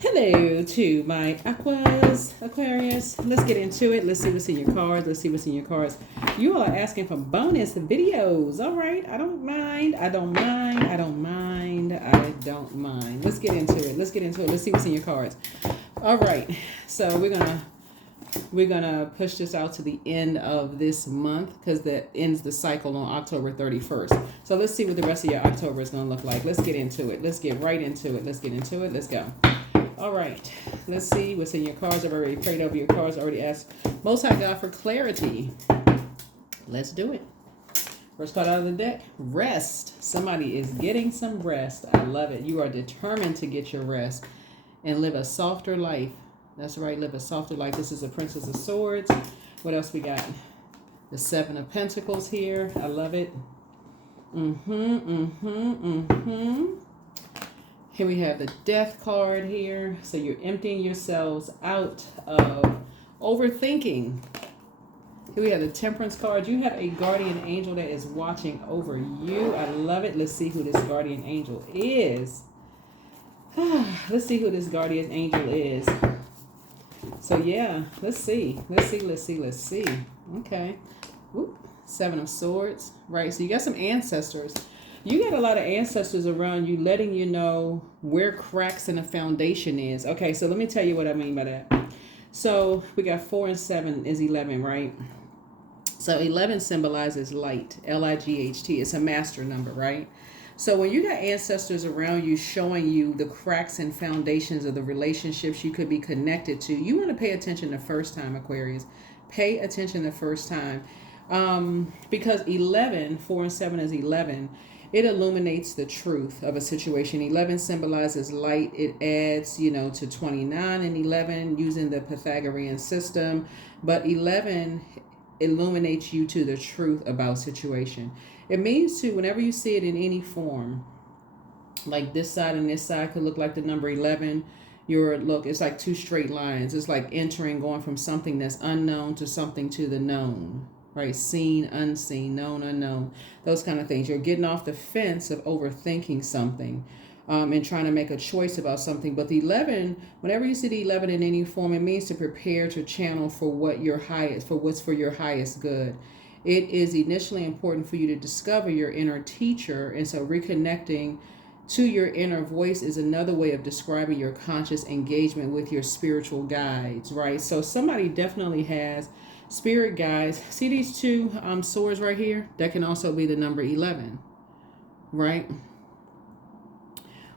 Hello to my Aquarius. Let's get into it. Let's see what's in your cards. Let's see what's in your cards. You all are asking for bonus videos. All right. I don't mind. I don't mind. I don't mind. I don't mind. Let's get into it. Let's get into it. Let's see what's in your cards. All right. So we're gonna push this out to the end of this month because that ends the cycle on October 31st. So let's see what the rest of your October is gonna look like. Let's get into it. Let's get right into it. Let's get into it. Let's go. All right, let's see what's in your cards. I've already prayed over your cards. I already asked Most High God for clarity. Let's do it. First card out of the deck, rest. Somebody is getting some rest. I love it. You are determined to get your rest and live a softer life. That's right, live a softer life. This is a Princess of Swords. What else we got? The Seven of Pentacles here. I love it. Here we have the Death card here. So you're emptying yourselves out of overthinking. Here we have the Temperance card. You have a guardian angel that is watching over you. I love it. Let's see who this guardian angel is. Let's see who this guardian angel is. So yeah, let's see. Let's see. Okay. Whoop. Seven of Swords. Right. So you got some ancestors. You got a lot of ancestors around you letting you know where cracks in the foundation is. Okay, so let me tell you what I mean by that. So we got 4 and 7 is 11, right? So 11 symbolizes light, L-I-G-H-T. It's a master number, right? So when you got ancestors around you showing you the cracks and foundations of the relationships you could be connected to, you want to pay attention the first time, Aquarius. Pay attention the first time. Because 11, 4 and 7 is 11. It illuminates the truth of a situation. 11 symbolizes light. It adds, to 29 and 11 using the Pythagorean system. But 11 illuminates you to the truth about situation. It means to, whenever you see it in any form, like this side and this side could look like the number 11. It's like two straight lines. It's like going from something that's unknown to something to the known. Right? Seen, unseen, known, unknown, those kind of things. You're getting off the fence of overthinking something and trying to make a choice about something. But the 11, whenever you see the 11 in any form, it means to prepare to channel for what's for your highest good. It is initially important for you to discover your inner teacher. And so reconnecting to your inner voice is another way of describing your conscious engagement with your spiritual guides, right? So somebody definitely has spirit guides. See these two swords right here? That can also be the number 11, right?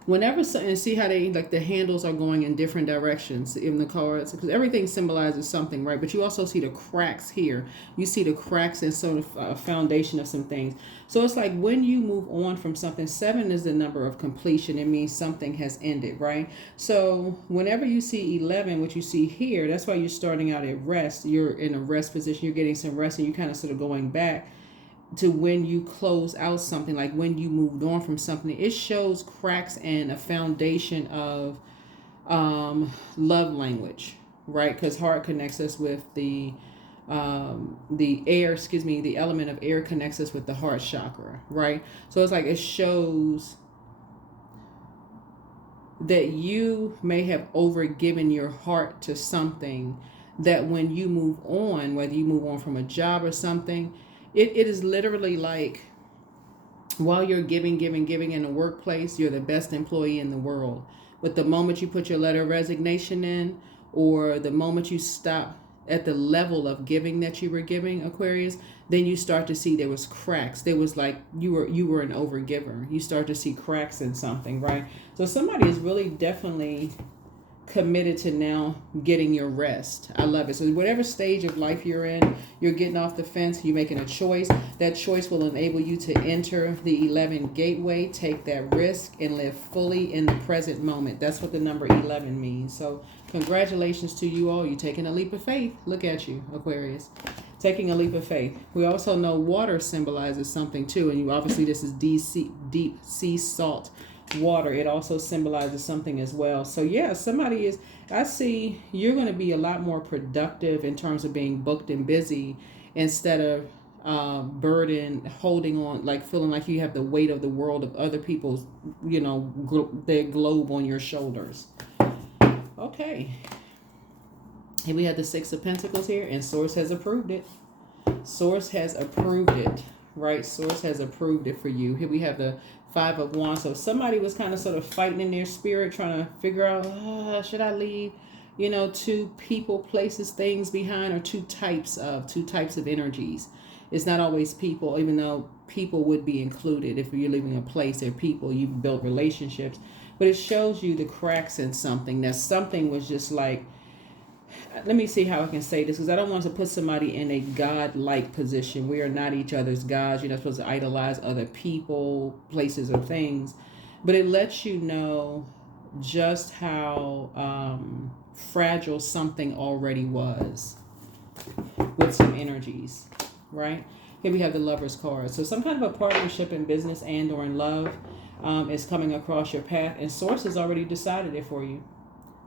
And see how they, like the handles are going in different directions in the cards, because everything symbolizes something, right? But you also see the cracks here. You see the cracks in sort of foundation of some things. So it's like when you move on from something, 7 is the number of completion. It means something has ended, right? So whenever you see 11, what you see here, that's why you're starting out at rest. You're in a rest position. You're getting some rest, and you kind of sort of going back to when you close out something, like when you moved on from something. It shows cracks and a foundation of love language, right? Because heart connects us with the element of air connects us with the heart chakra, right? So it's like it shows that you may have overgiven your heart to something, that when you move on, whether you move on from a job or something, it is literally like while you're giving in the workplace, you're the best employee in the world. But the moment you put your letter of resignation in, or the moment you stop at the level of giving that you were giving, Aquarius, then you start to see there was cracks. There was like you were an overgiver. You start to see cracks in something, right? So somebody is really definitely committed to now getting your rest. I love it. So whatever stage of life you're in, you're getting off the fence, you're making a choice. That choice will enable you to enter the 11 gateway, take that risk, and live fully in the present moment. That's what the number 11 means. So congratulations to you all. You're taking a leap of faith. Look at you, Aquarius. Taking a leap of faith. We also know water symbolizes something too. And obviously this is deep sea salt water. It also symbolizes something as well. So yeah, I see you're going to be a lot more productive in terms of being booked and busy, instead of burden, holding on, like feeling like you have the weight of the world of other people's, their globe on your shoulders. Okay. Here we have the Six of Pentacles here, and Source has approved it. Source has approved it, right? Source has approved it for you. Here we have the Five of Wands. So somebody was kind of sort of fighting in their spirit, trying to figure out, should I leave, you know, two people, places, things behind, or two types of energies. It's not always people, even though people would be included. If you're leaving a place, they're people, you've built relationships. But it shows you the cracks in something. That something was just like, let me see how I can say this, because I don't want to put somebody in a God-like position. We are not each other's gods. You're not supposed to idolize other people, places, or things. But it lets you know just how fragile something already was with some energies, right? Here we have the Lover's card. So some kind of a partnership in business and or in love is coming across your path, and Source has already decided it for you.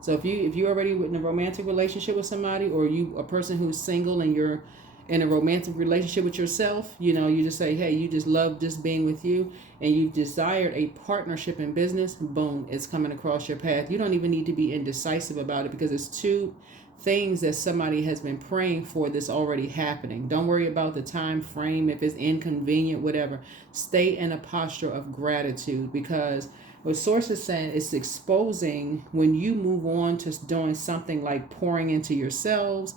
So if you're already in a romantic relationship with somebody, or you a person who's single and you're in a romantic relationship with yourself, you know, you just say, hey, you just love just being with you, and you've desired a partnership in business, boom, it's coming across your path. You don't even need to be indecisive about it, because it's two things that somebody has been praying for that's already happening. Don't worry about the time frame, if it's inconvenient, whatever. Stay in a posture of gratitude, because what Source is saying, it's exposing when you move on to doing something like pouring into yourselves,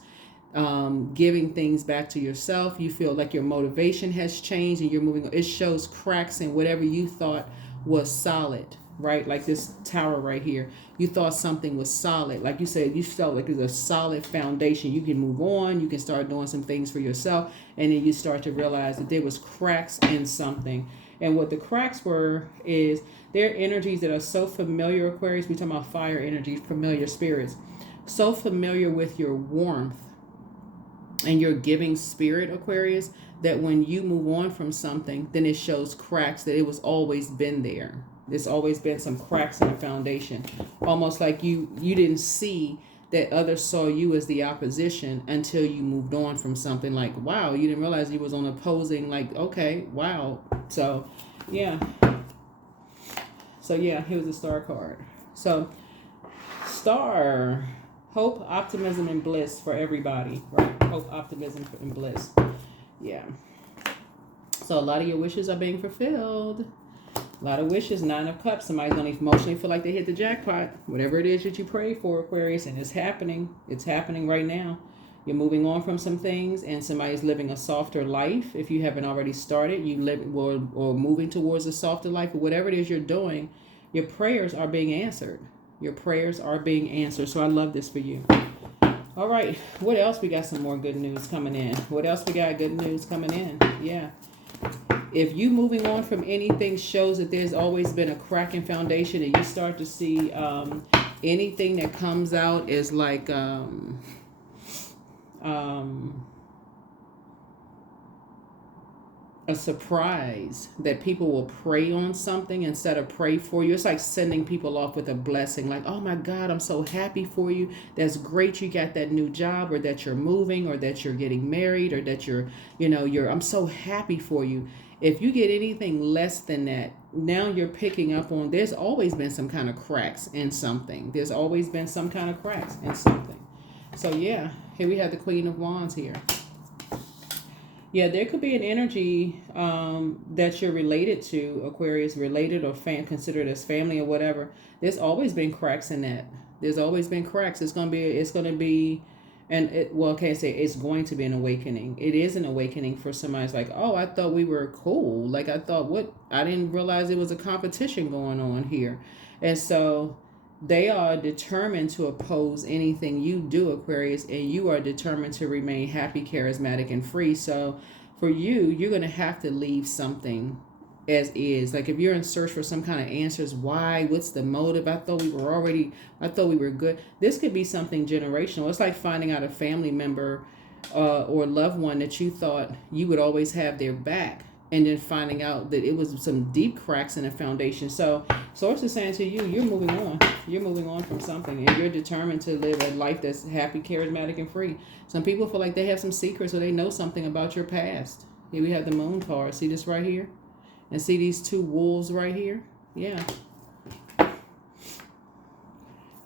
giving things back to yourself. You feel like your motivation has changed and you're moving on. It shows cracks in whatever you thought was solid, right? Like this tower right here. You thought something was solid. Like you said, you felt like it's a solid foundation. You can move on. You can start doing some things for yourself. And then you start to realize that there was cracks in something. And what the cracks were is they're energies that are so familiar, Aquarius. We're talking about fire energies, familiar spirits. So familiar with your warmth and your giving spirit, Aquarius, that when you move on from something, then it shows cracks, that it was always been there. There's always been some cracks in the foundation. Almost like you didn't see that others saw you as the opposition until you moved on from something. Like, wow, you didn't realize you was on opposing, like, okay, wow. So, yeah. So, yeah, here's the Star card. So, Star, hope, optimism, and bliss for everybody, right? Hope, optimism, and bliss. Yeah. So, a lot of your wishes are being fulfilled. A lot of wishes. Nine of Cups. Somebody's going to emotionally feel like they hit the jackpot. Whatever it is that you pray for, Aquarius, and it's happening. It's happening right now. You're moving on from some things, and somebody's living a softer life. If you haven't already started, you live or moving towards a softer life, or whatever it is you're doing, your prayers are being answered. Your prayers are being answered. So I love this for you. All right. What else? We got some more good news coming in. What else we got? Good news coming in. Yeah. If you moving on from anything shows that there's always been a crack in foundation, and you start to see anything that comes out is like a surprise, that people will pray on something instead of pray for you. It's like sending people off with a blessing, like, oh my God, I'm so happy for you. That's great. You got that new job, or that you're moving, or that you're getting married, or that I'm so happy for you. If you get anything less than that, now you're picking up on, there's always been some kind of cracks in something. There's always been some kind of cracks in something. So yeah, here we have the Queen of Wands here. Yeah, there could be an energy that you're related to, Aquarius, related or considered as family or whatever. There's always been cracks in that. There's always been cracks. It's going to be, I can't say it's going to be an awakening. It is an awakening for somebody. It's like, oh, I thought we were cool. Like, I didn't realize there was a competition going on here. And so they are determined to oppose anything you do, Aquarius, and you are determined to remain happy, charismatic, and free. So for you, you're going to have to leave something as is. Like if you're in search for some kind of answers, why, what's the motive? I thought we were good. This could be something generational. It's like finding out a family member or loved one that you thought you would always have their back, and then finding out that it was some deep cracks in the foundation. So Source is saying to you, you're moving on. You're moving on from something, and you're determined to live a life that's happy, charismatic, and free. Some people feel like they have some secrets, or they know something about your past. Here we have the Moon card. See this right here? And see these two wolves right here? Yeah.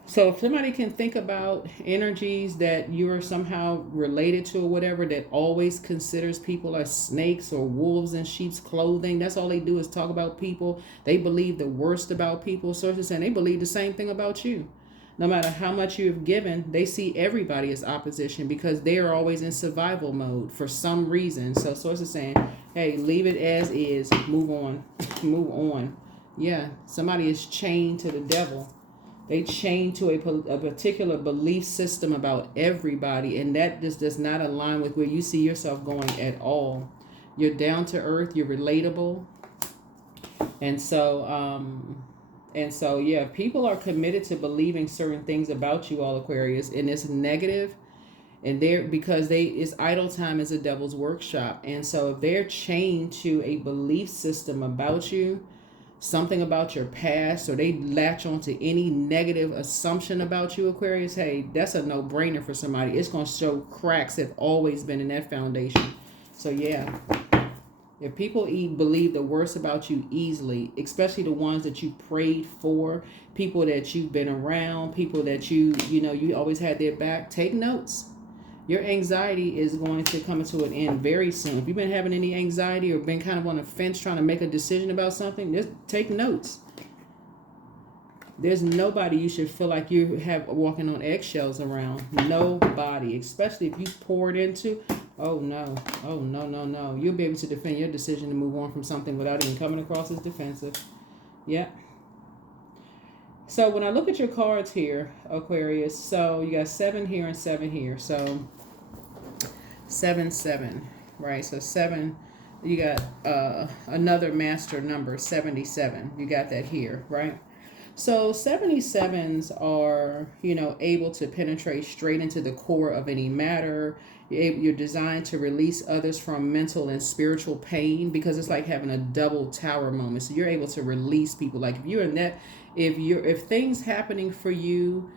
So if somebody can think about energies that you're somehow related to or whatever, that always considers people as snakes or wolves in sheep's clothing, that's all they do is talk about people. They believe the worst about people. Sources saying they believe the same thing about you. No matter how much you've given, they see everybody as opposition because they are always in survival mode for some reason. So sources saying, hey, leave it as is, move on, move on. Yeah, somebody is chained to the devil. They chain to a particular belief system about everybody, and that just does not align with where you see yourself going at all. You're down to earth, you're relatable, and so yeah, people are committed to believing certain things about you, all Aquarius, and it's negative, and they're because it's idle time is a devil's workshop, and so if they're chained to a belief system about you, something about your past, or they latch onto any negative assumption about you, Aquarius, hey, that's a no-brainer for somebody. It's going to show cracks have always been in that foundation. So yeah, if people believe the worst about you easily, especially the ones that you prayed for, people that you've been around, people that you always had their back, take notes. Your anxiety is going to come to an end very soon. If you've been having any anxiety or been kind of on the fence trying to make a decision about something, just take notes. There's nobody you should feel like you have walking on eggshells around. Nobody, especially if you poured into. Oh no, no. You'll be able to defend your decision to move on from something without even coming across as defensive. Yeah. So when I look at your cards here, Aquarius, so you got 7 here and 7 here. So 7, right? So 7, you got another master number, 77. You got that here, right? So 77s are, able to penetrate straight into the core of any matter. You're designed to release others from mental and spiritual pain, because it's like having a double tower moment. So you're able to release people. Like if you're in that, if things happening for you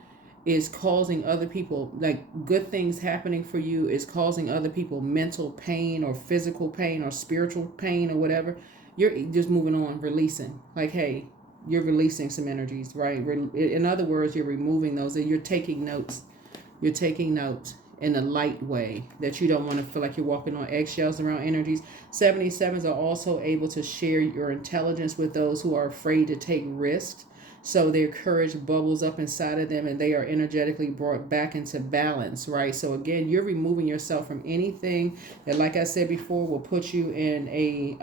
is causing other people, like good things happening for you is causing other people mental pain or physical pain or spiritual pain or whatever, you're just moving on, releasing. Like, hey, you're releasing some energies, right? In other words, you're removing those, and you're taking notes. You're taking notes in a light way that you don't want to feel like you're walking on eggshells around energies. 77s are also able to share your intelligence with those who are afraid to take risks. So their courage bubbles up inside of them, and they are energetically brought back into balance, right? So again, you're removing yourself from anything that, like I said before, will put you in a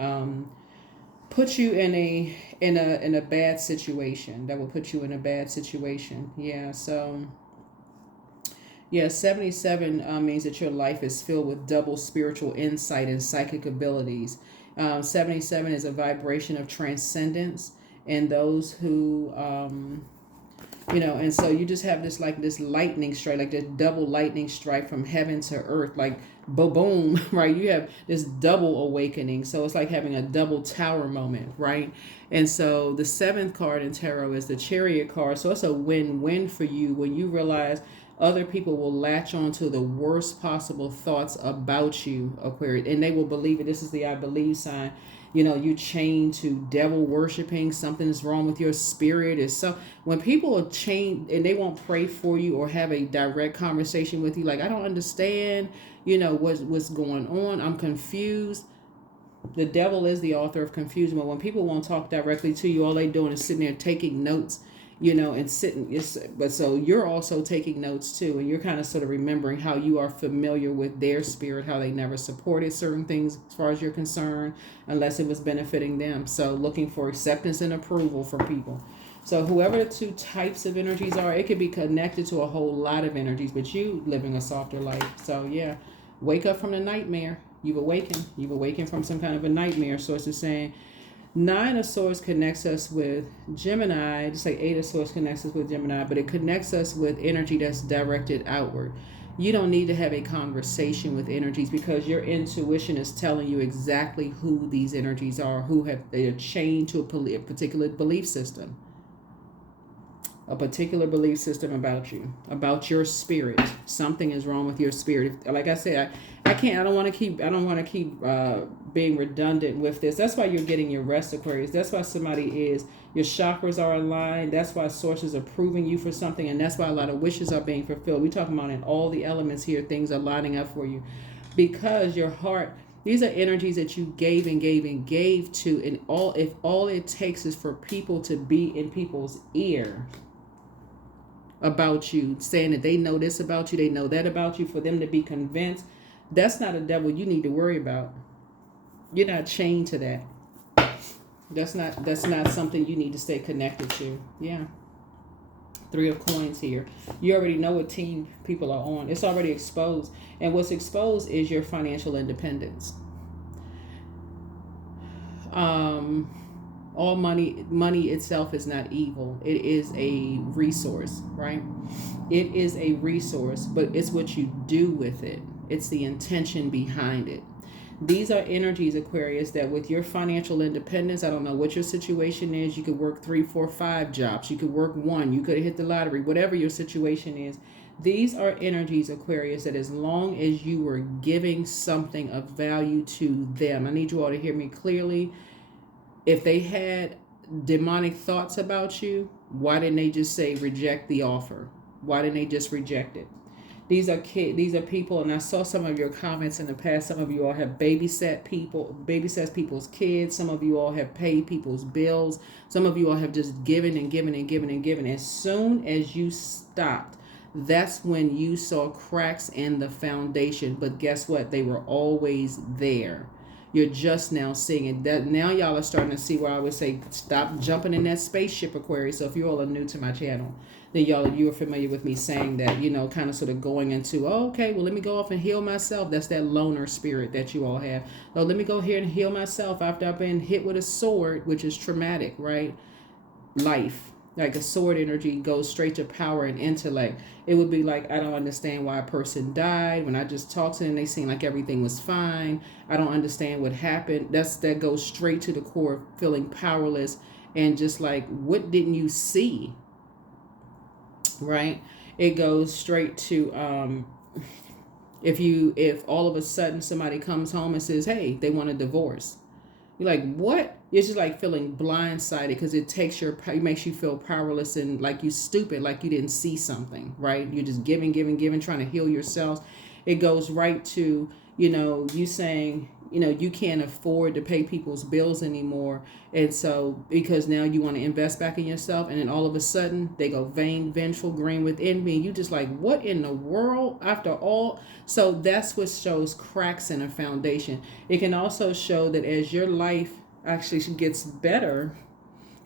bad situation. That will put you in a bad situation. Yeah. So yeah, 77 means that your life is filled with double spiritual insight and psychic abilities. 77 is a vibration of transcendence. And those who, and so you just have this lightning strike, like this double lightning strike from heaven to earth, like boom, right? You have this double awakening. So it's like having a double tower moment, right? And so the 7th card in tarot is the Chariot card. So it's a win-win for you when you realize other people will latch on to the worst possible thoughts about you, Aquarius, and they will believe it. This is the I believe sign. You chained to devil worshiping, something is wrong with your spirit. Is so when people are chained and they won't pray for you or have a direct conversation with you, like, I don't understand, what's going on. I'm confused. The devil is the author of confusion. But when people won't talk directly to you, all they doing is sitting there taking notes, and sitting. But so you're also taking notes too, and you're kind of sort of remembering how you are familiar with their spirit, how they never supported certain things as far as you're concerned, unless it was benefiting them. So looking for acceptance and approval from people. So whoever the 2 types of energies are, it could be connected to a whole lot of energies, but you living a softer life. So yeah, wake up from the nightmare. You've awakened. You've awakened from some kind of a nightmare. So it's saying 9 of Swords connects us with Gemini. Just like 8 of Swords connects us with Gemini, but it connects us with energy that's directed outward. You don't need to have a conversation with energies because your intuition is telling you exactly who these energies are, they're chained to a particular belief system. a particular belief system about you, about your spirit. Something is wrong with your spirit. Like I said, I can't. I don't want to keep being redundant with this. That's why you're getting your rest, Aquarius. That's why somebody is. Your chakras are aligned. That's why sources are proving you for something, and that's why a lot of wishes are being fulfilled. We're talking about in all the elements here, things are lining up for you, because your heart. These are energies that you gave and gave and gave to, and if all it takes is for people to be in people's ear about you, saying that they know this about you, they know that about you, for them to be convinced, that's not a devil you need to worry about. You're not chained to that. That's not something you need to stay connected to. Yeah. 3 of coins here. You already know what team people are on. It's already exposed. And what's exposed is your financial independence. All money itself is not evil. It is a resource, right? It is a resource, but it's what you do with it. It's the intention behind it. These are energies, Aquarius, that with your financial independence, I don't know what your situation is. You could work 3, 4, 5 jobs. You could work 1. You could hit the lottery, whatever your situation is. These are energies, Aquarius, that as long as you were giving something of value to them, I need you all to hear me clearly. If they had demonic thoughts about you, why didn't they just say reject the offer? Why didn't they just reject it? These are people, and I saw some of your comments in the past. Some of you all have babysat people's kids. Some of you all have paid people's bills. Some of you all have just given and given and given and given. As soon as you stopped, that's when you saw cracks in the foundation. But guess what? They were always there. You're just now seeing it. That now y'all are starting to see where I would say stop jumping in that spaceship, Aquarius. So if you all are new to my channel, then you are familiar with me saying that, kind of sort of going into, okay, well, let me go off and heal myself. That's that loner spirit that you all have. Oh, let me go here and heal myself after I've been hit with a sword, which is traumatic, right? Life. Like a sword energy goes straight to power and intellect. It would be like, I don't understand why a person died. When I just talked to them, they seemed like everything was fine. I don't understand what happened. That goes straight to the core of feeling powerless and just like, what didn't you see? Right? It goes straight to if all of a sudden somebody comes home and says, hey, they want a divorce. You're like, what? It's just like feeling blindsided because it makes you feel powerless and like you stupid, like you didn't see something, right? You're just giving, trying to heal yourself. It goes right to, you saying, you can't afford to pay people's bills anymore. And so because now you want to invest back in yourself, and then all of a sudden they go vain, vengeful, green with envy. And you just like, what in the world after all? So that's what shows cracks in a foundation. It can also show that as your life actually gets better,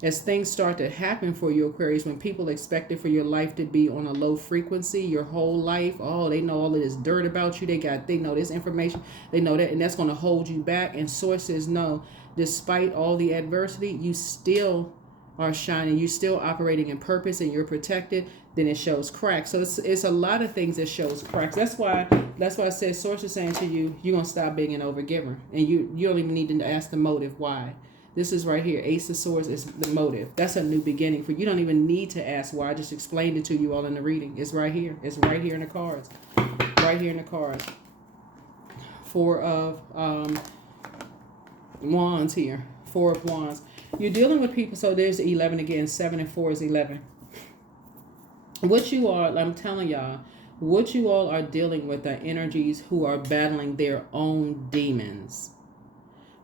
as things start to happen for you, Aquarius, when people expected for your life to be on a low frequency your whole life, they know all of this dirt about you, they know this information, they know that, and that's going to hold you back. And sources know, despite all the adversity, you still are shining, you're still operating in purpose, and you're protected. Then it shows cracks. So it's a lot of things that shows cracks. That's why I said sources saying to you, you're going to stop being an overgiver, and you don't even need to ask the motive why. This is right here. Ace of Swords is the motive. That's a new beginning for you. You don't even need to ask why. I just explained it to you all in the reading. It's right here. It's right here in the cards. Right here in the cards. 4 of Wands here. 4 of Wands. You're dealing with people. So there's 11 again. 7 and 4 is 11. What you are, I'm telling y'all, what you all are dealing with are energies who are battling their own demons,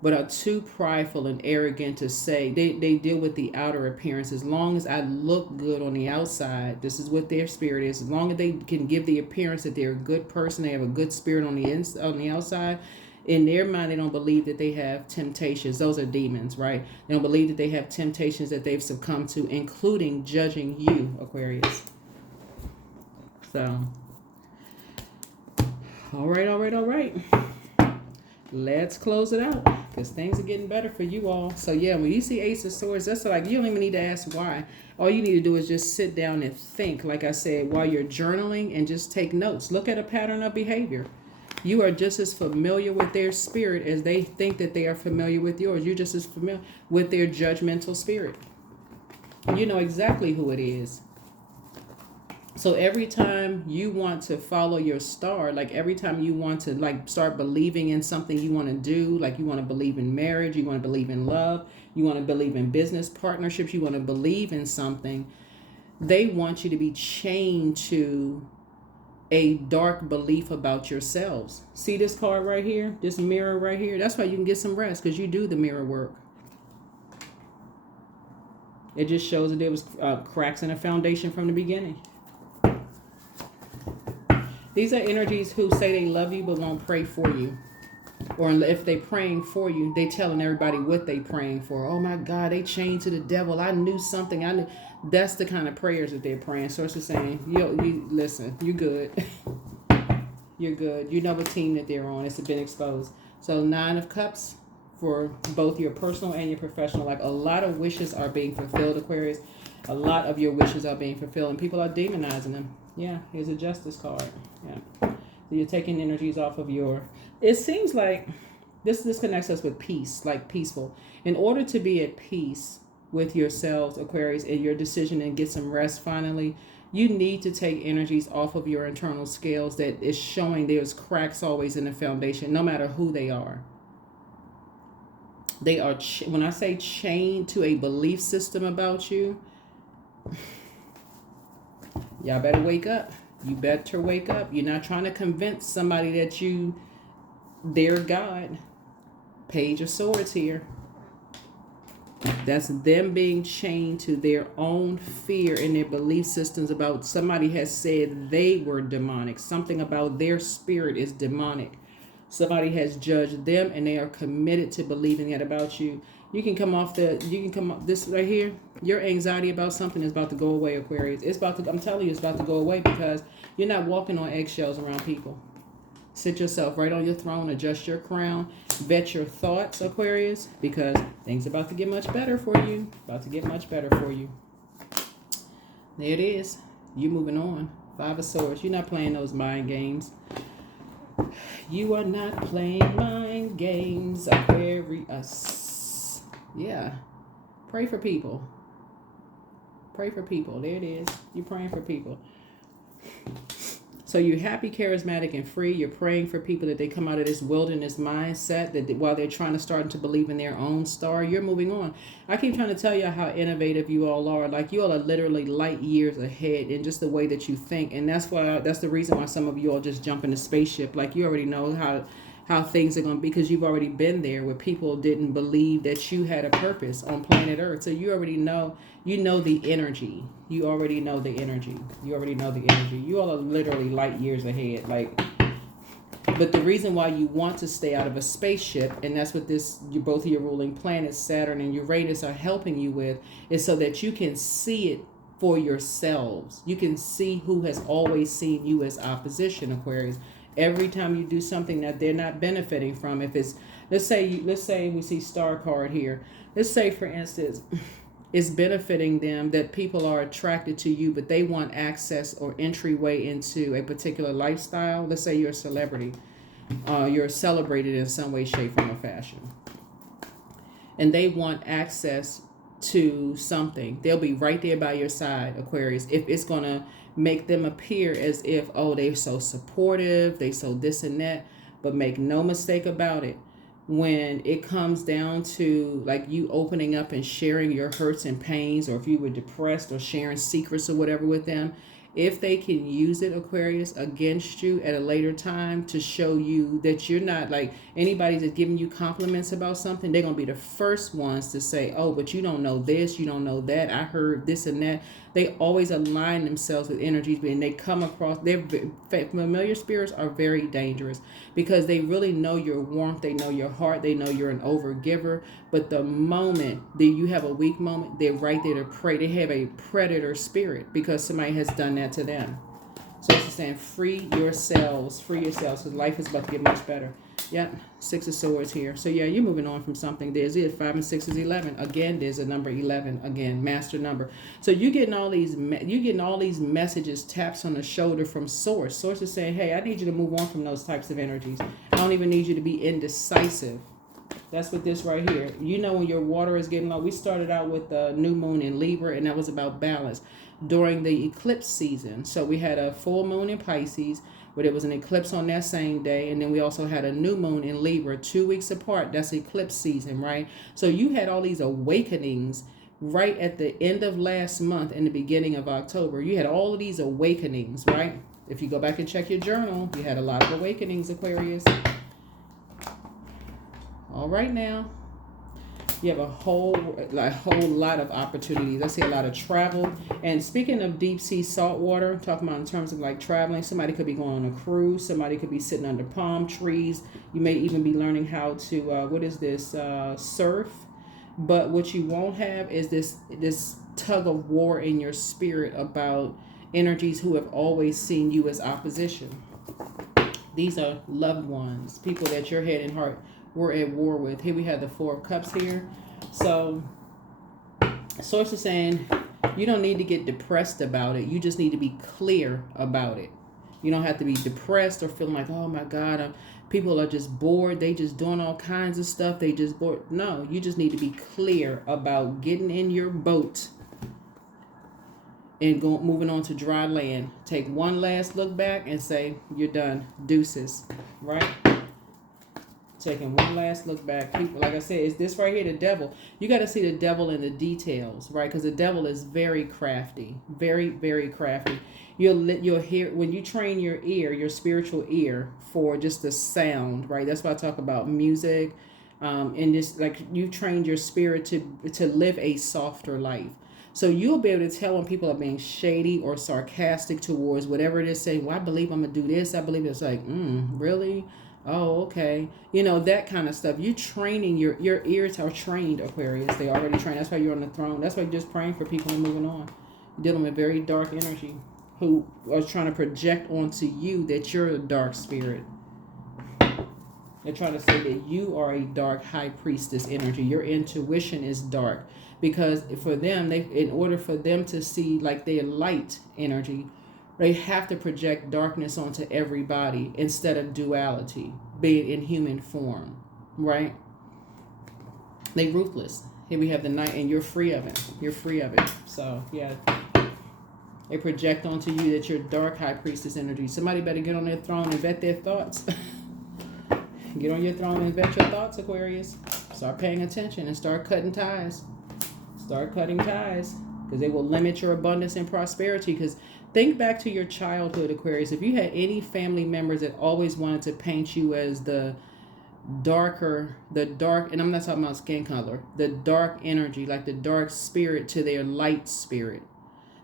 but are too prideful and arrogant to say. They deal with the outer appearance. As long as I look good on the outside, this is what their spirit is. As long as they can give the appearance that they're a good person, they have a good spirit on the outside, in their mind, they don't believe that they have temptations. Those are demons, right? They don't believe that they have temptations that they've succumbed to, including judging you, Aquarius. So, all right. Let's close it out, because things are getting better for you all. So yeah, when you see Ace of Swords, that's like, you don't even need to ask why. All you need to do is just sit down and think, like I said, while you're journaling, and just take notes. Look at a pattern of behavior. You are just as familiar with their spirit as they think that they are familiar with yours. You're just as familiar with their judgmental spirit. You know exactly who it is. So every time you want to follow your star, like every time you want to like start believing in something you want to do, like you want to believe in marriage, you want to believe in love, you want to believe in business partnerships, you want to believe in something, they want you to be chained to a dark belief about yourselves. See this card right here, this mirror right here? That's why you can get some rest, because you do the mirror work. It just shows that there was cracks in the foundation from the beginning. These are energies who say they love you but won't pray for you. Or if they praying for you, they telling everybody what they praying for. Oh my God, they chained to the devil. I knew something. I knew. That's the kind of prayers that they're praying. So it's just saying, you listen, you're good. You're good. You know what team that they're on. It's been exposed. So 9 of Cups for both your personal and your professional life. A lot of wishes are being fulfilled, Aquarius. A lot of your wishes are being fulfilled, and people are demonizing them. Yeah, here's a Justice card. Yeah. So you're taking energies off of your... It seems like this connects us with peace, like peaceful. In order to be at peace with yourselves, Aquarius, and your decision and get some rest finally, you need to take energies off of your internal scales that is showing there's cracks always in the foundation, no matter who they are. They are, when I say chained to a belief system about you, y'all better wake up. You better wake up. You're not trying to convince somebody that they're God. Page of Swords here. That's them being chained to their own fear and their belief systems about somebody has said they were demonic. Something about their spirit is demonic. Somebody has judged them and they are committed to believing that about you. You can come off this right here. Your anxiety about something is about to go away, Aquarius. I'm telling you, it's about to go away because you're not walking on eggshells around people. Sit yourself right on your throne, adjust your crown, vet your thoughts, Aquarius, because things are about to get much better for you. About to get much better for you. There it is. You moving on. 5 of Swords. You're not playing those mind games. You are not playing mind games, Aquarius. Yeah. Pray for people. Pray for people. There it is. You're praying for people. So you're happy, charismatic, and free. You're praying for people that they come out of this wilderness mindset that while they're trying to start to believe in their own star, you're moving on. I keep trying to tell you how innovative you all are. Like, you all are literally light years ahead in just the way that you think. And that's the reason why some of you all just jump in the spaceship. Like, you already know how things are going to be, because you've already been there where people didn't believe that you had a purpose on planet Earth. So you already know, the energy. You already know the energy. You already know the energy. You all are literally light years ahead. Like, but the reason why you want to stay out of a spaceship, and that's what both of your ruling planets, Saturn and Uranus, are helping you with, is so that you can see it for yourselves. You can see who has always seen you as opposition, Aquarius. Every time you do something that they're not benefiting from, if it's, let's say we see star card here. Let's say, for instance, it's benefiting them that people are attracted to you, but they want access or entryway into a particular lifestyle. Let's say you're a celebrity. You're celebrated in some way, shape, form, or fashion. And they want access to something. They'll be right there by your side, Aquarius, if it's going to make them appear as if, oh, they're so supportive, they so this and that. But make no mistake about it, when it comes down to like you opening up and sharing your hurts and pains, or if you were depressed, or sharing secrets or whatever with them, if they can use it, Aquarius, against you at a later time to show you that you're not like anybody that's giving you compliments about something, they're going to be the first ones to say, oh, but you don't know this, you don't know that, I heard this and that. They always align themselves with energies, and they come across, their familiar spirits are very dangerous because they really know your warmth, they know your heart, they know you're an overgiver. But the moment that you have a weak moment, they're right there to prey. They have a predator spirit because somebody has done that to them. So it's just saying, free yourselves, because life is about to get much better. Yep, 6 of Swords here. So yeah, you're moving on from something. There's it. 5 and 6 is 11. Again, there's a number 11. Again, master number. So you're getting all these messages, taps on the shoulder from Source. Source is saying, hey, I need you to move on from those types of energies. I don't even need you to be indecisive. That's what this right here. You know when your water is getting low. We started out with the new moon in Libra, and that was about balance during the eclipse season. So we had a full moon in Pisces, but it was an eclipse on that same day. And then we also had a new moon in Libra 2 weeks apart. That's eclipse season, right? So you had all these awakenings right at the end of last month and the beginning of October. You had all of these awakenings, right? If you go back and check your journal, you had a lot of awakenings, Aquarius. All right now, you have a whole lot of opportunities. I see a lot of travel. And speaking of deep sea salt water, talking about in terms of like traveling, somebody could be going on a cruise. Somebody could be sitting under palm trees. You may even be learning how to, surf. But what you won't have is this tug of war in your spirit about energies who have always seen you as opposition. These are loved ones, people that your head and heart were at war with. Here we have the Four of Cups here. So Source is saying you don't need to get depressed about it. You just need to be clear about it. You don't have to be depressed or feeling like, oh my God, people are just bored. They just doing all kinds of stuff. They just bored. No, you just need to be clear about getting in your boat and moving on to dry land. Take one last look back and say, you're done. Deuces, right? Taking one last look back. People, like I said, is this right here the devil? You got to see the devil in the details, right? Because the devil is very crafty, very, very crafty. You'll hear when you train your ear, your spiritual ear, for just the sound, right? That's why I talk about music, and just like you trained your spirit to live a softer life. So you'll be able to tell when people are being shady or sarcastic towards whatever it is, saying, well, I believe I'm going to do this. I believe it's like, really? Oh, okay. You know, that kind of stuff. You training your ears are trained, Aquarius. They already trained. That's why you're on the throne. That's why you're just praying for people and moving on. Dealing with very dark energy who are trying to project onto you that you're a dark spirit. They're trying to say that you are a dark high priestess energy. Your intuition is dark. Because for them, in order for them to see like their light energy, they have to project darkness onto everybody instead of duality, being in human form, right? They ruthless. Here we have the Knight, and you're free of it. You're free of it. So, yeah. They project onto you that you're dark high priestess energy. Somebody better get on their throne and vet their thoughts. Get on your throne and vet your thoughts, Aquarius. Start paying attention and start cutting ties. Start cutting ties, because they will limit your abundance and prosperity. Because think back to your childhood, Aquarius. If you had any family members that always wanted to paint you as the dark, and I'm not talking about skin color, the dark energy, like the dark spirit to their light spirit.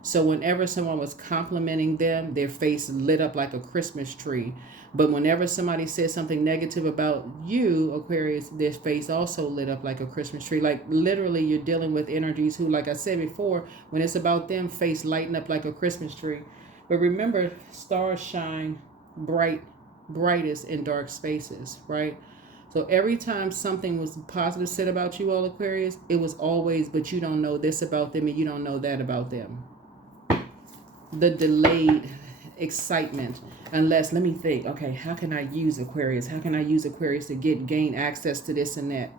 So whenever someone was complimenting them, their face lit up like a Christmas tree. But whenever somebody said something negative about you, Aquarius, their face also lit up like a Christmas tree. Like literally you're dealing with energies who, like I said before, when it's about them, face lighting up like a Christmas tree. But remember, stars shine brightest in dark spaces, right? So every time something was positive said about you, all Aquarius, it was always, but you don't know this about them and you don't know that about them. The delayed excitement, unless, let me think, okay, how can I use Aquarius? How can I use Aquarius to gain access to this and that?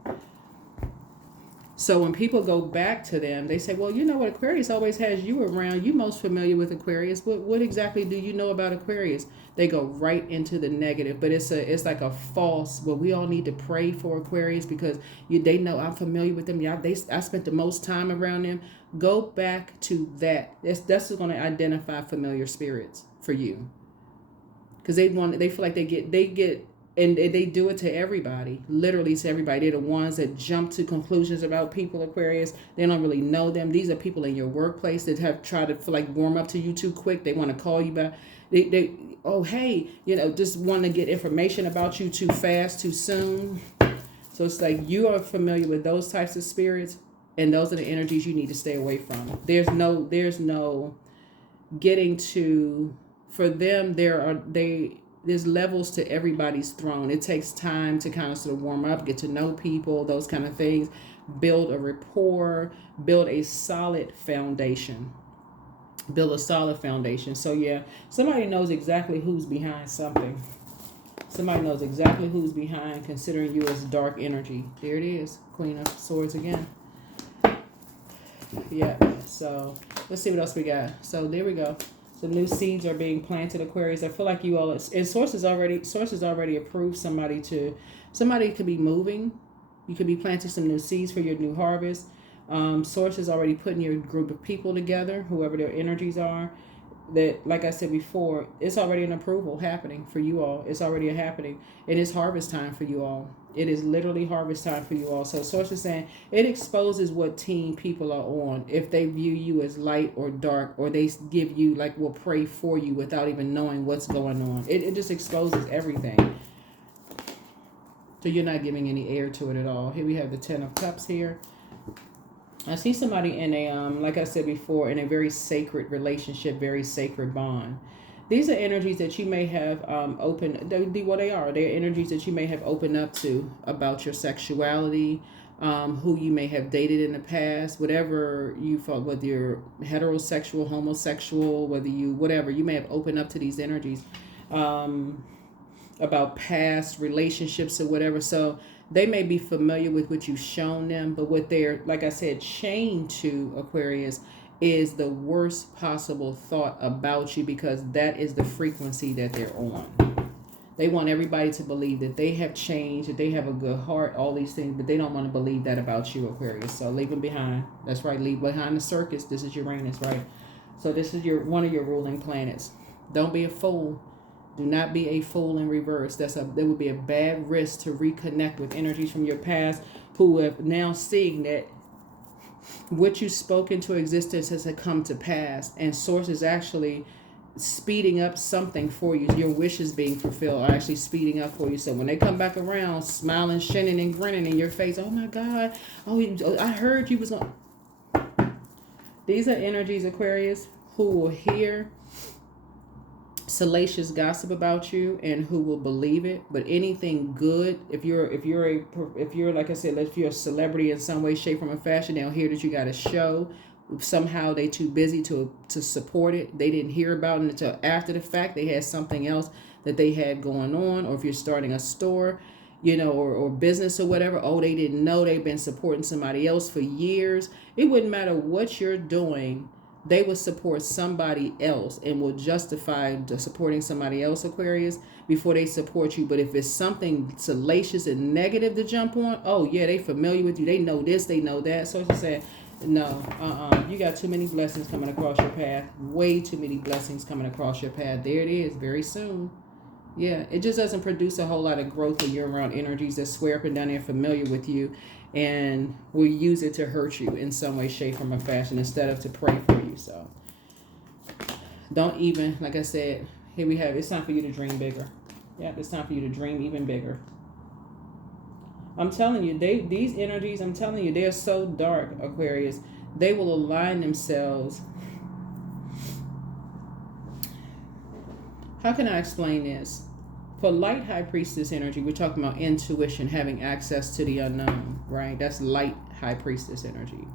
So when people go back to them, they say, well, you know what, Aquarius always has you around. You most familiar with Aquarius. What exactly do you know about Aquarius? They go right into the negative, but it's like a false. Well, we all need to pray for Aquarius because they know I'm familiar with them. Yeah, I spent the most time around them. Go back to that. That's going to identify familiar spirits for you, because they feel like they get. And they do it to everybody, literally to everybody. They're the ones that jump to conclusions about people, Aquarius. They don't really know them. These are people in your workplace that have tried to like warm up to you too quick. They want to call you back. Hey, just want to get information about you too fast, too soon. So it's like you are familiar with those types of spirits, and those are the energies you need to stay away from. There's no getting to, for them, there's levels to everybody's throne. It takes time to kind of sort of warm up, get to know people, those kind of things, build a rapport, build a solid foundation. So yeah, somebody knows exactly who's behind something. Somebody knows exactly who's behind, considering you as dark energy. There it is. Queen of Swords again. Yeah. So let's see what else we got. So there we go. Some new seeds are being planted, Aquarius. I feel like you all, and sources already approved somebody could be moving. You could be planting some new seeds for your new harvest. Sources already putting your group of people together, whoever their energies are. That, like I said before, it's already an approval happening for you all. It's already a happening. It is harvest time for you all. It is literally harvest time for you all. So source is saying it exposes what team people are on. If they view you as light or dark, or they give you, like, will pray for you without even knowing what's going on. It just exposes everything. So you're not giving any air to it at all. Here we have the 10 of Cups here. I see somebody in a, like I said before, in a very sacred relationship, very sacred bond. These are energies that you may have opened, they are. They're energies that you may have opened up to about your sexuality, who you may have dated in the past, whatever you felt, whether you're heterosexual, homosexual, whatever, you may have opened up to these energies about past relationships or whatever. So they may be familiar with what you've shown them, but what they're, like I said, chained to, Aquarius, is the worst possible thought about you, because that is the frequency that they're on. They want everybody to believe that they have changed, that they have a good heart, all these things, but they don't want to believe that about you, Aquarius. So leave them behind. That's right, leave behind the circus. This is Uranus, right? So this is one of your ruling planets. Don't be a fool. Do not be a fool in reverse. That would be a bad risk to reconnect with energies from your past who have now seeing that what you spoke into existence has come to pass, and source is actually speeding up something for you. Your wishes being fulfilled are actually speeding up for you. So when they come back around, smiling, shining, and grinning in your face, oh my God, I heard you was on. These are energies, Aquarius, who will hear salacious gossip about you and who will believe it. But anything good, if you're like I said, if you're a celebrity in some way, shape, form, or fashion, they'll hear that you got a show. Somehow they too busy to support it. They didn't hear about it until after the fact. They had something else that they had going on. Or if you're starting a store, or business or whatever, they didn't know. They've been supporting somebody else for years. It wouldn't matter what you're doing. They will support somebody else and will justify supporting somebody else, Aquarius, before they support you. But if it's something salacious and negative to jump on, they familiar with you. They know this, they know that. So it's saying, no, you got too many blessings coming across your path. Way too many blessings coming across your path. There it is, very soon. Yeah, it just doesn't produce a whole lot of growth when you're around energies that swear up and down there familiar with you and will use it to hurt you in some way, shape, form, or fashion instead of to pray for you. So don't even, like I said, here we have, it's time for you to dream bigger. Yeah, it's time for you to dream even bigger. I'm telling you, these energies, I'm telling you, they're so dark, Aquarius. They will align themselves. How can I explain this? For light high priestess energy, we're talking about intuition, having access to the unknown, right? That's light high priestess energy.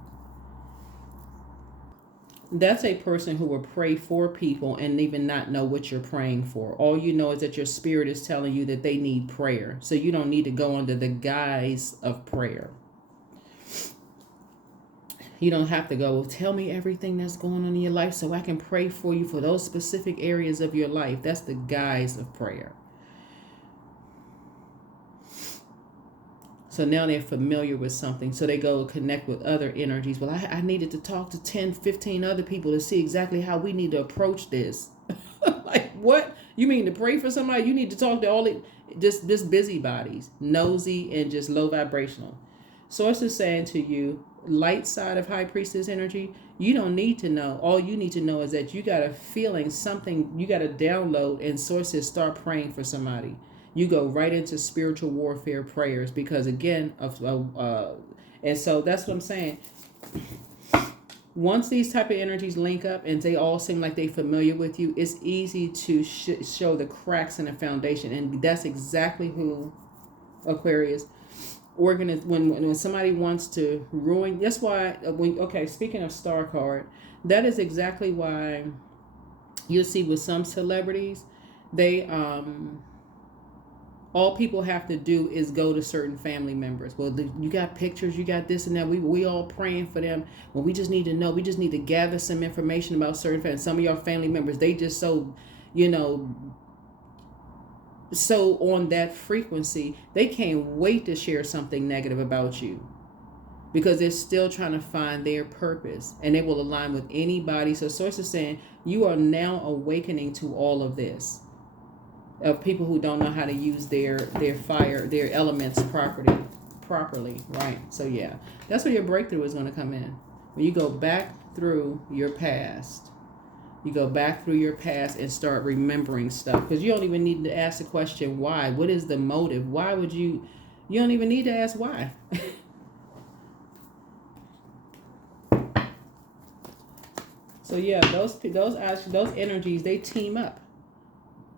That's a person who will pray for people and even not know what you're praying for. All you know is that your spirit is telling you that they need prayer. So you don't need to go under the guise of prayer. You don't have to go, tell me everything that's going on in your life so I can pray for you for those specific areas of your life. That's the guise of prayer. So now they're familiar with something. So they go connect with other energies. Well, I needed to talk to 10, 15 other people to see exactly how we need to approach this. Like, what? You mean to pray for somebody? You need to talk to all just busybodies, nosy and just low vibrational. Source is saying to you, light side of high priestess energy, you don't need to know. All you need to know is that you got a feeling, something, you got to download, and source says start praying for somebody. You go right into spiritual warfare prayers because, again, and so that's what I'm saying. Once these type of energies link up and they all seem like they're familiar with you, it's easy to show the cracks in the foundation. And that's exactly who, Aquarius, when somebody wants to ruin, that's why, speaking of star card, that is exactly why you'll see with some celebrities, they All people have to do is go to certain family members. Well, you got pictures, you got this and that. We all praying for them. Well, we just need to know. We just need to gather some information about certain families. Some of your family members, they just so, so on that frequency, they can't wait to share something negative about you, because they're still trying to find their purpose, and they will align with anybody. So Source is saying you are now awakening to all of this, of people who don't know how to use their fire, their elements properly, right? So yeah, that's where your breakthrough is going to come in. When you go back through your past, you go back through your past and start remembering stuff, because you don't even need to ask the question why. What is the motive? Why would you don't even need to ask why. So yeah, those energies, they team up.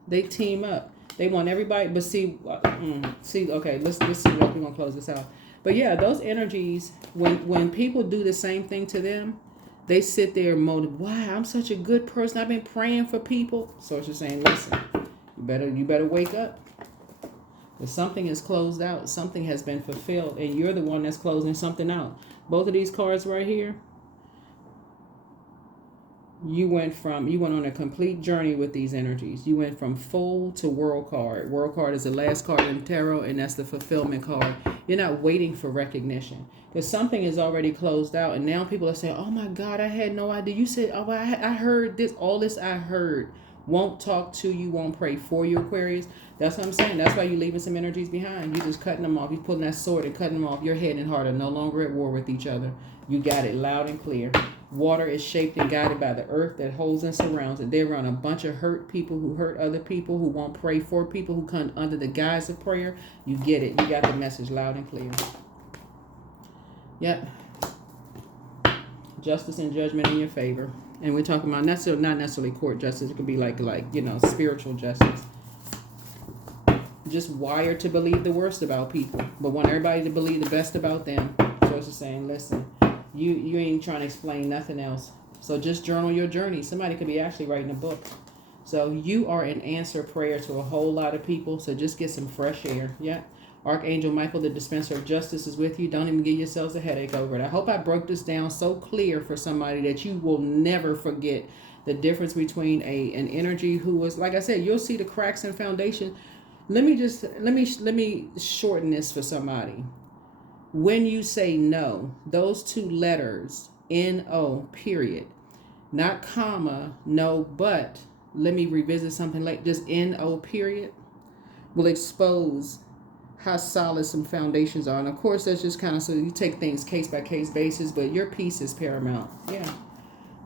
They team up. They want everybody, but see, okay, let's see what we're gonna close this out. But yeah, those energies, when people do the same thing to them, they sit there motive. Why? I'm such a good person. I've been praying for people. So it's just saying, listen, you better wake up. If something is closed out, something has been fulfilled, and you're the one that's closing something out. Both of these cards right here, you went on a complete journey with these energies. You went from Fool to World card. World card is the last card in tarot, and that's the fulfillment card. You're not waiting for recognition, because something is already closed out, and now people are saying, oh my God, I had no idea. You said, oh, I heard this, all this I heard. Won't talk to you, won't pray for you, Aquarius. That's what I'm saying. That's why you're leaving some energies behind. You're just cutting them off. You're pulling that sword and cutting them off. Your head and heart are no longer at war with each other. You got it loud and clear. Water is shaped and guided by the earth that holds and surrounds it. They're around a bunch of hurt people who hurt other people, who won't pray for people, who come under the guise of prayer. You get it. You got the message loud and clear. Yep. Justice and judgment in your favor. And we're talking about not necessarily court justice. It could be like spiritual justice. Just wired to believe the worst about people, but want everybody to believe the best about them. So it's just saying, listen, you ain't trying to explain nothing else. So just journal your journey. Somebody could be actually writing a book. So you are an answer prayer to a whole lot of people. So just get some fresh air. Yeah. Archangel Michael, the dispenser of justice, is with you. Don't even give yourselves a headache over it. I hope I broke this down so clear for somebody that you will never forget the difference between an energy who was, like I said, you'll see the cracks in foundation. Let me shorten this for somebody. When you say no, those two letters, N-O, period, not comma, no, but, let me revisit something like just N-O, period, will expose how solid some foundations are. And of course, that's just kind of, so you take things case by case basis, but your peace is paramount. Yeah.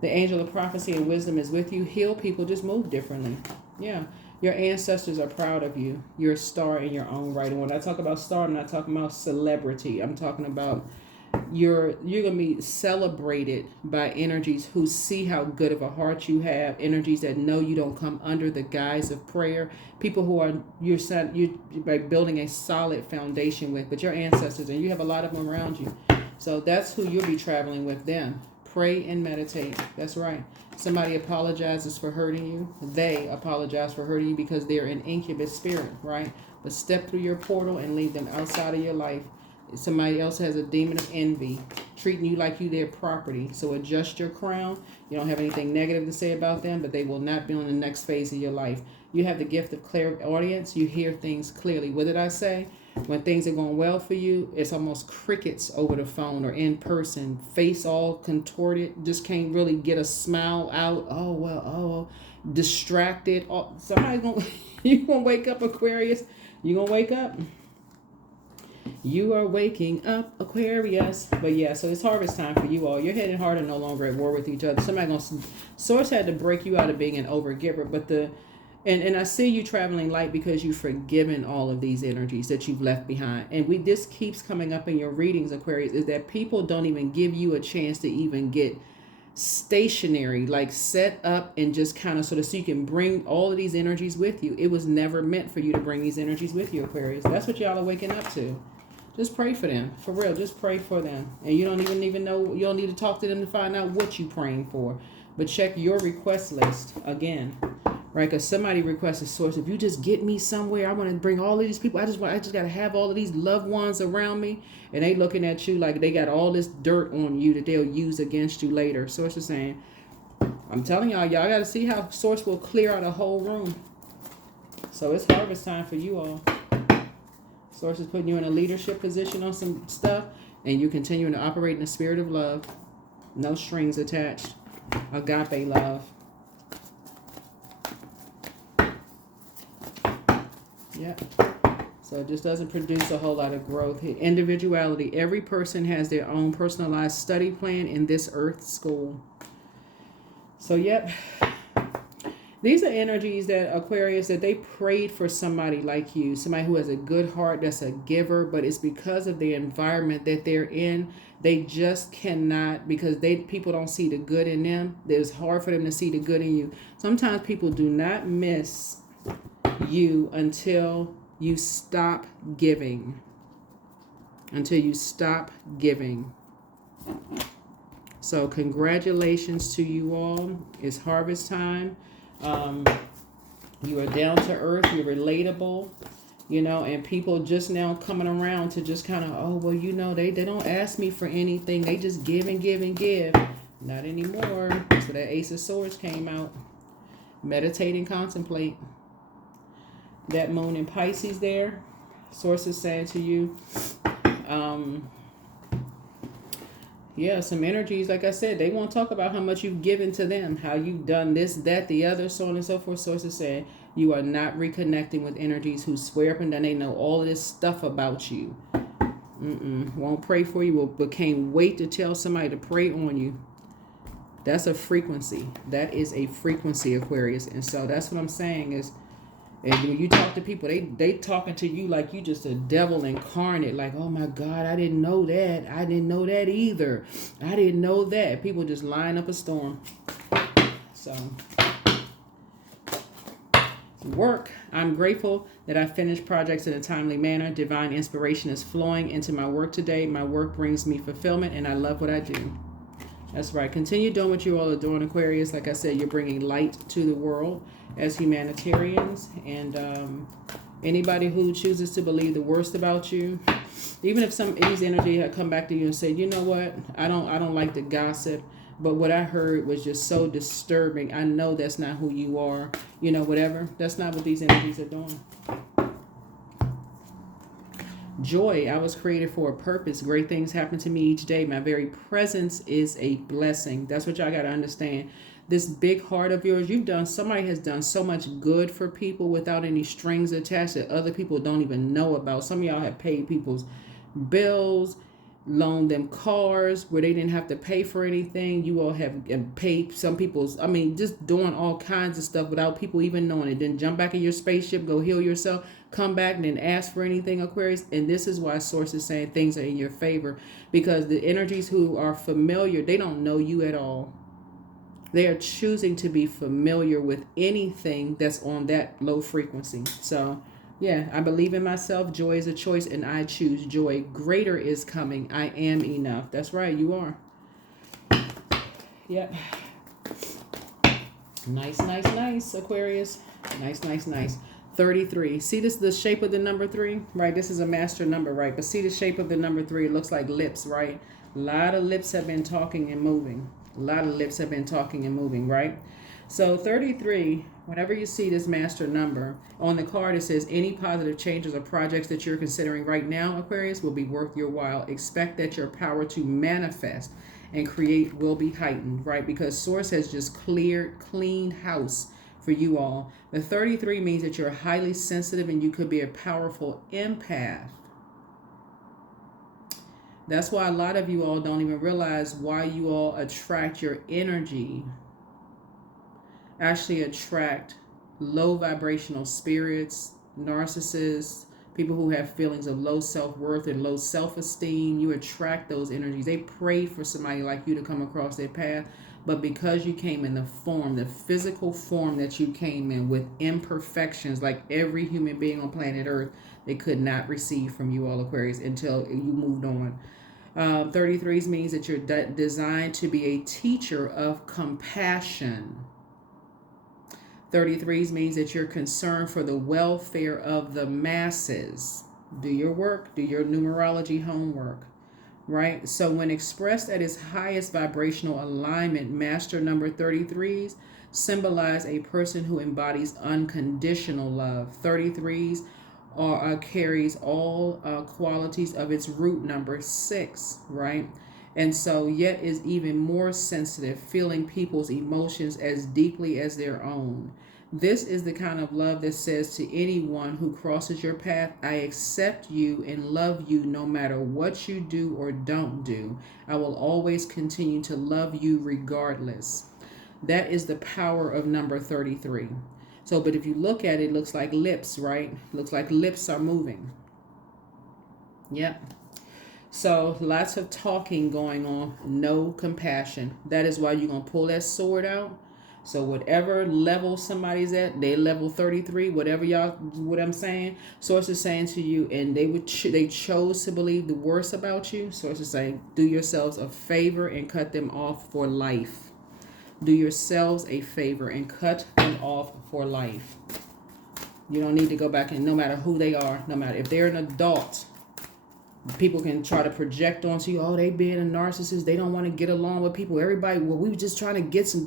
The angel of prophecy and wisdom is with you. Heal people, just move differently. Yeah. Your ancestors are proud of you. You're a star in your own right. And when I talk about star, I'm not talking about celebrity. I'm talking about you're going to be celebrated by energies who see how good of a heart you have, energies that know you don't come under the guise of prayer, people who are you're building a solid foundation with, but your ancestors, and you have a lot of them around you. So that's who you'll be traveling with them. Pray and meditate. That's right. Somebody apologizes for hurting you. They apologize for hurting you because they're an incubus spirit, right? But step through your portal and leave them outside of your life. Somebody else has a demon of envy, treating you like you their property. So adjust your crown. You don't have anything negative to say about them, but they will not be on the next phase of your life. You have the gift of clairaudience. You hear things clearly. What did I say? When things are going well for you, it's almost crickets over the phone or in person. Face all contorted. Just can't really get a smile out. Oh, well, distracted. Somebody's going to, you're going to wake up, Aquarius. You're going to wake up. You are waking up, Aquarius. But yeah, so it's harvest time for you all. Your head and heart are no longer at war with each other. Source had to break you out of being an overgiver, but and I see you traveling light because you've forgiven all of these energies that you've left behind. And this keeps coming up in your readings, Aquarius, is that people don't even give you a chance to even get stationary, like set up and just kind of so you can bring all of these energies with you. It was never meant for you to bring these energies with you, Aquarius. That's what y'all are waking up to. Just pray for them. For real, just pray for them. And you don't even know, you don't need to talk to them to find out what you're praying for. But check your request list again. right? Because somebody requested, source, if you just get me somewhere, I want to bring all of these people. I just got to have all of these loved ones around me. And they looking at you like they got all this dirt on you that they'll use against you later. Source is saying, I'm telling y'all got to see how source will clear out a whole room. So it's harvest time for you all. Source is putting you in a leadership position on some stuff, and you continuing to operate in the spirit of love. No strings attached. Agape love. Yep. So it just doesn't produce a whole lot of growth. Individuality. Every person has their own personalized study plan in this earth school. So, yep. These are energies that Aquarius, that they prayed for somebody like you, somebody who has a good heart, that's a giver, but it's because of the environment that they're in. They just cannot, because people don't see the good in them. It's hard for them to see the good in you. Sometimes people do not miss you until you stop giving. Until you stop giving. So congratulations to you all. It's harvest time. You are down to earth, you're relatable, and people just now coming around to just kind of, oh, well, they don't ask me for anything. They just give and give and give. Not anymore. So that Ace of Swords came out. Meditate and contemplate. That moon in Pisces there. Source is saying to you, yeah, some energies, like I said, they won't talk about how much you've given to them, how you've done this, that, the other, so on and so forth. Sources saying you are not reconnecting with energies who swear up and down they know all of this stuff about you. Won't pray for you, but can't wait to tell somebody to pray on you. That's a frequency. That is a frequency, Aquarius. And so that's what I'm saying is, and when you talk to people, they talking to you like you just a devil incarnate. Like, oh my God, I didn't know that. I didn't know that either. I didn't know that. People just line up a storm. So, work. I'm grateful that I finished projects in a timely manner. Divine inspiration is flowing into my work today. My work brings me fulfillment, and I love what I do. That's right. Continue doing what you all are doing, Aquarius. Like I said, you're bringing light to the world as humanitarians. And anybody who chooses to believe the worst about you, even if some of these energy had come back to you and said, you know what, I don't like the gossip, but what I heard was just so disturbing. I know that's not who you are. Whatever. That's not what these energies are doing. Joy, I was created for a purpose. Great things happen to me each day. My very presence is a blessing. That's what y'all got to understand. This big heart of yours, somebody has done so much good for people without any strings attached that other people don't even know about. Some of y'all have paid people's bills, loaned them cars where they didn't have to pay for anything. You all have paid some people's, just doing all kinds of stuff without people even knowing it. Then jump back in your spaceship, go heal yourself, come back and then ask for anything, Aquarius. And this is why Source is saying things are in your favor, because the energies who are familiar, they don't know you at all. They are choosing to be familiar with anything that's on that low frequency. So yeah, I believe in myself. Joy is a choice, and I choose joy. Greater is coming. I am enough. That's right, you are. Yep. Nice, Aquarius. Nice. 33. See this, the shape of the number 3? Right, this is a master number, right? But see the shape of the number 3. It looks like lips, right? A lot of lips have been talking and moving. Right? So 33, whenever you see this master number, on the card it says any positive changes or projects that you're considering right now, Aquarius, will be worth your while. Expect that your power to manifest and create will be heightened, right? Because Source has just cleaned house for you all. The 33 means that you're highly sensitive and you could be a powerful empath. That's why a lot of you all don't even realize why you all attract your energy. Actually attract low vibrational spirits, narcissists, people who have feelings of low self-worth and low self-esteem. You attract those energies. They pray for somebody like you to come across their path, but because you came in the physical form that you came in with imperfections, like every human being on planet Earth, they could not receive from you all, Aquarius, until you moved on. 33s means that you're designed to be a teacher of compassion. 33s means that you're concerned for the welfare of the masses. Do your work, do your numerology homework, right? So when expressed at its highest vibrational alignment, master number 33s symbolize a person who embodies unconditional love. 33s carries all qualities of its root number 6, right? And so yet is even more sensitive, feeling people's emotions as deeply as their own. This is the kind of love that says to anyone who crosses your path, I accept you and love you no matter what you do or don't do. I will always continue to love you regardless. That is the power of number 33. So, but if you look at it, it looks like lips, right? Looks like lips are moving. Yep. So lots of talking going on, no compassion. That is why you're going to pull that sword out. So whatever level somebody's at, they level 33, what I'm saying, Source is saying to you, and they chose to believe the worst about you. Source is saying, do yourselves a favor and cut them off for life. Do yourselves a favor and cut them off for life. You don't need to go back, and no matter who they are, no matter if they're an adult, people can try to project onto you, oh, they being a narcissist, they don't want to get along with people. Everybody, well, we were just trying to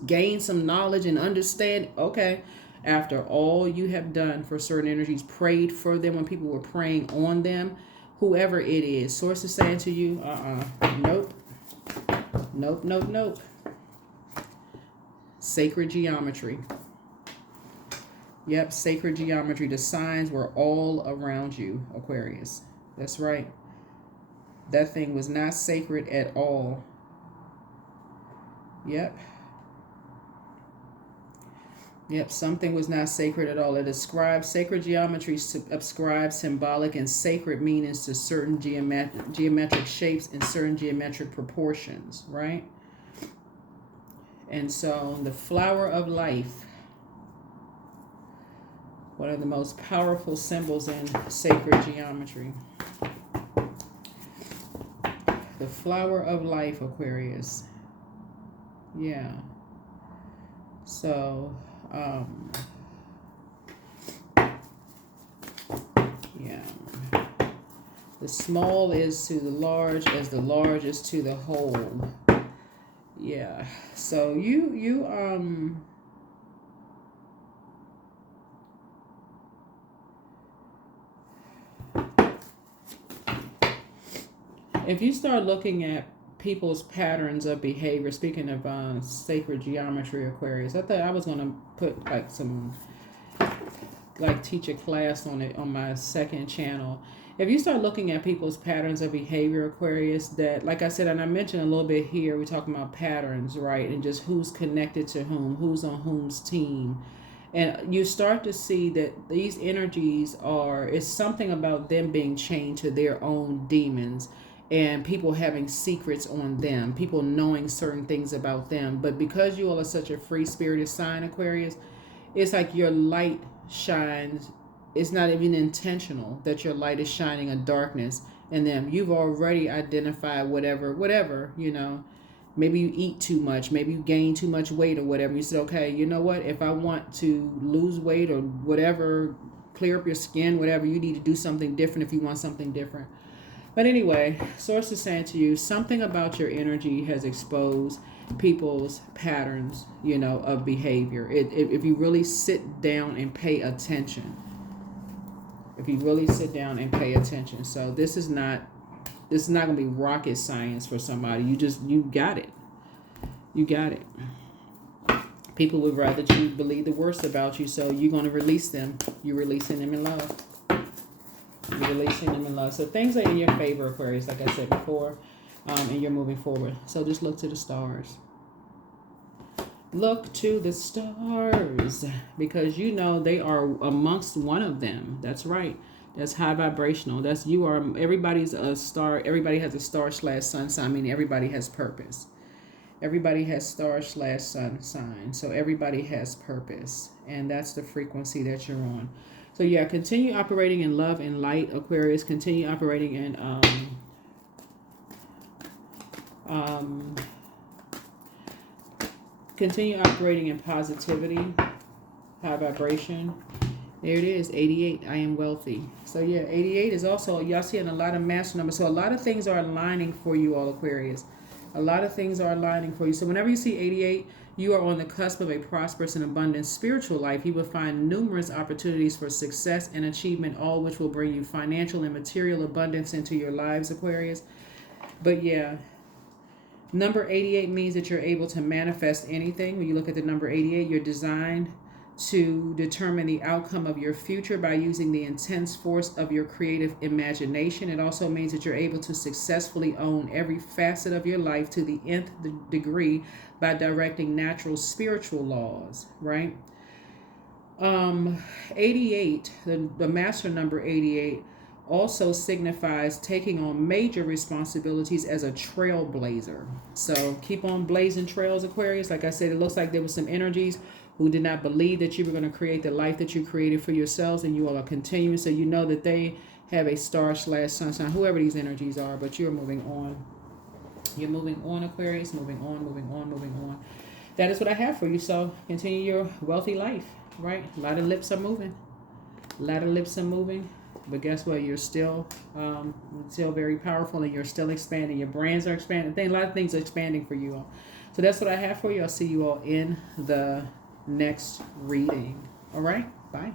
gain some knowledge and understand. Okay, after all you have done for certain energies, prayed for them when people were praying on them, whoever it is, Source is saying to you, nope, nope, nope, nope. Sacred geometry. Yep, sacred geometry. The signs were all around you, Aquarius. That's right. That thing was not sacred at all. Yep. Yep, something was not sacred at all. It ascribes, sacred geometry ascribes symbolic and sacred meanings to certain geometric shapes and certain geometric proportions, right? And so the flower of life, one of the most powerful symbols in sacred geometry. The flower of life, Aquarius. Yeah. So, yeah. The small is to the large as the large is to the whole. Yeah. So if you start looking at people's patterns of behavior, speaking of sacred geometry, Aquarius, I thought I was going to put teach a class on it on my second channel. If you start looking at people's patterns of behavior, Aquarius, that, like I said, and I mentioned a little bit here, we're talking about patterns, right? And just who's connected to whom, who's on whom's team. And you start to see that these energies it's something about them being chained to their own demons, and people having secrets on them, people knowing certain things about them. But because you all are such a free-spirited sign, Aquarius, it's like your light shines. It's not even intentional that your light is shining a darkness in them. You've already identified whatever, maybe you eat too much, maybe you gain too much weight or whatever. You said, okay, you know what? If I want to lose weight or whatever, clear up your skin, whatever, you need to do something different if you want something different. But anyway, Source is saying to you, something about your energy has exposed people's patterns, of behavior. If you really sit down and pay attention. So this is not going to be rocket science for somebody. You got it. People would rather you believe the worst about you, so you're going to release them. You're releasing them in love. So things are in your favor, Aquarius, like I said before, and you're moving forward. So just look to the stars. Look to the stars, because they are amongst one of them. That's right. That's high vibrational. Everybody's a star. Everybody has a star/sun sign, meaning everybody has purpose. Everybody has star/sun sign. So everybody has purpose. And that's the frequency that you're on. So yeah, continue operating in love and light, Aquarius. Continue operating in continue operating in positivity. high vibration. There it is, 88. I am wealthy. So yeah, 88 is also, y'all seeing a lot of master numbers. So a lot of things are aligning for you all, Aquarius. A lot of things are aligning for you. So whenever you see 88, you are on the cusp of a prosperous and abundant spiritual life. You will find numerous opportunities for success and achievement, all which will bring you financial and material abundance into your lives, Aquarius. But yeah, number 88 means that you're able to manifest anything. When you look at the number 88, you're designed to determine the outcome of your future by using the intense force of your creative imagination. It also means that you're able to successfully own every facet of your life to the nth degree by directing natural spiritual laws, right? 88, the master number 88, also signifies taking on major responsibilities as a trailblazer. So keep on blazing trails, Aquarius. Like I said, it looks like there were some energies who did not believe that you were going to create the life that you created for yourselves, and you all are continuing. So you know that they have a star/sun sign, whoever these energies are, but you're moving on. You're moving on, Aquarius, moving on, moving on, moving on. That is what I have for you. So continue your wealthy life, right? A lot of lips are moving. A lot of lips are moving. But guess what? You're still very powerful, and you're still expanding. Your brands are expanding. A lot of things are expanding for you all. So that's what I have for you. I'll see you all in the next reading. All right. Bye.